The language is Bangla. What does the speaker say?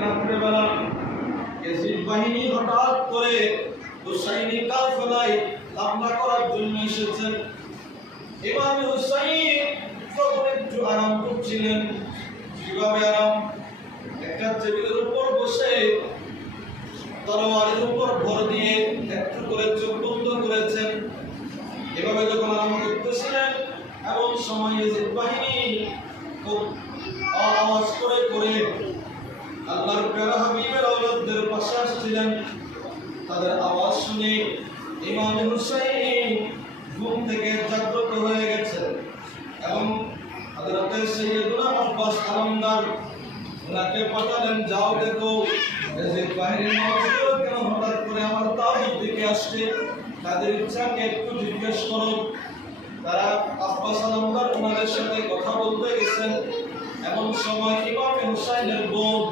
রাত্রেবেলা ইয়াজিদ বাহিনী হঠাৎ করে হুসাইনি কাফেলায় হামলা করার জন্য এসেছেন। ইমাম হুসাইন তখন একটু আরাম করছিলেন। কিভাবে আরাম? একটা টেবিলের উপর বসে তলোয়ারের উপর ভর দিয়ে একটু করে চোখ বন্ধ করেছেন। এভাবে যখন আরাম করতেছিলেন এমন সময় ইয়াজিদ বাহিনী খুব আওয়াজ করে করে আল্লাহর প্রিয় হাবিবের আওলাদদের পাশে আসছিলেন। তাদের আওয়াজ শুনে ইমাম হুসাইন ঘুম থেকে জাগ্রত হয়ে গেছে এবং হযরত সাইয়্যিদুনা আব্বাস আলমদার ওনাকে পাঠালেন, যাও দেখো ইয়াজিদ বাহিনীর মানুষগুলো কেন হঠাৎ করে আমার তাবুর দিকে আসছে, তাদের ইচ্ছাকে একটু জিজ্ঞেস করো। তারা আব্বাস আলমদার ওনাদের সাথে কথা বলতে গেছেন। এমন সময় ইমাম হুসাইনের বোন